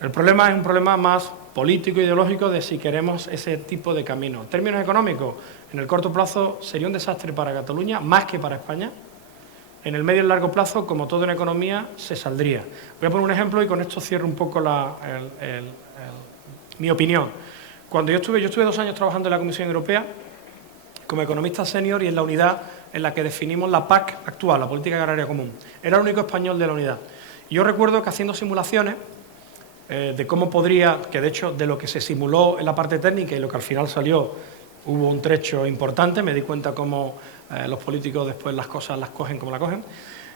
El problema es un problema más político, ideológico, de si queremos ese tipo de camino. En términos económicos, en el corto plazo sería un desastre para Cataluña, más que para España. En el medio y largo plazo, como todo en economía, se saldría. Voy a poner un ejemplo y con esto cierro un poco mi opinión. Cuando yo estuve 2 años trabajando en la Comisión Europea como economista senior y en la unidad en la que definimos la PAC actual, la Política Agraria Común. Era el único español de la unidad. Y yo recuerdo que haciendo simulaciones de cómo podría, que de hecho de lo que se simuló en la parte técnica y lo que al final salió, hubo un trecho importante, me di cuenta cómo los políticos después las cosas las cogen como la cogen.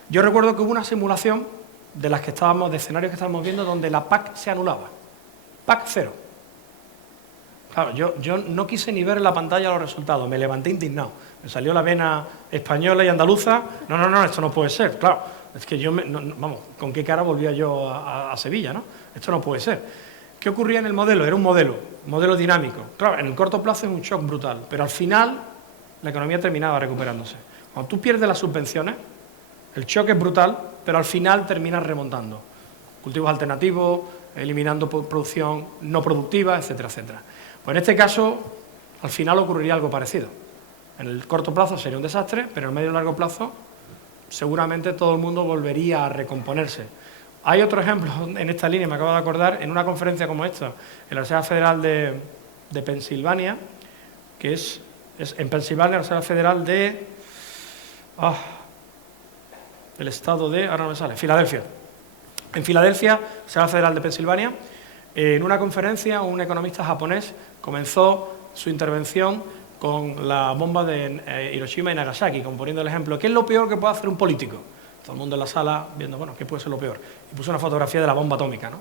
Yo recuerdo que hubo una simulación de escenarios que estábamos viendo donde la PAC se anulaba. PAC cero. Claro, yo no quise ni ver en la pantalla los resultados, me levanté indignado. Me salió la vena española y andaluza. No, esto no puede ser. Claro, es que vamos, ¿con qué cara volvía yo a Sevilla, no? Esto no puede ser. ¿Qué ocurría en el modelo? Era un modelo dinámico. Claro, en el corto plazo es un shock brutal, pero al final la economía terminaba recuperándose. Cuando tú pierdes las subvenciones, el shock es brutal, pero al final terminas remontando. Cultivos alternativos, eliminando producción no productiva, etcétera, etcétera. Pues en este caso, al final ocurriría algo parecido. En el corto plazo sería un desastre, pero en el medio y largo plazo seguramente todo el mundo volvería a recomponerse. Hay otro ejemplo en esta línea, me acabo de acordar, en una conferencia como esta, en la Universidad Federal de Pensilvania, que es Es en Pensilvania, la Reserva Federal de... del estado de... ahora no me sale, Filadelfia. En Filadelfia, Reserva Federal de Pensilvania, en una conferencia, un economista japonés comenzó su intervención con la bomba de Hiroshima y Nagasaki, como poniendo el ejemplo, ¿qué es lo peor que puede hacer un político? Todo el mundo en la sala viendo, bueno, ¿qué puede ser lo peor? Y puso una fotografía de la bomba atómica, ¿no?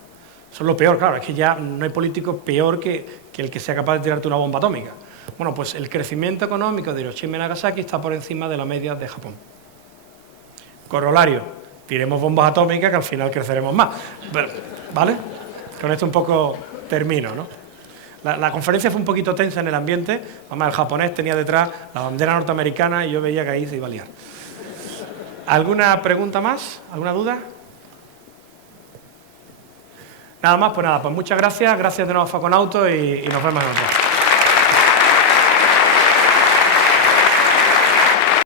Eso es lo peor, claro, es que ya no hay político peor que el que sea capaz de tirarte una bomba atómica. Bueno, pues el crecimiento económico de Hiroshima y Nagasaki está por encima de la media de Japón. Corolario, tiremos bombas atómicas que al final creceremos más. ¿Vale? Con esto un poco termino, ¿no? La conferencia fue un poquito tensa en el ambiente. Además, el japonés tenía detrás la bandera norteamericana y yo veía que ahí se iba a liar. ¿Alguna pregunta más? ¿Alguna duda? Nada más, pues nada, pues muchas gracias. Gracias de nuevo a Faconauto y nos vemos en otro.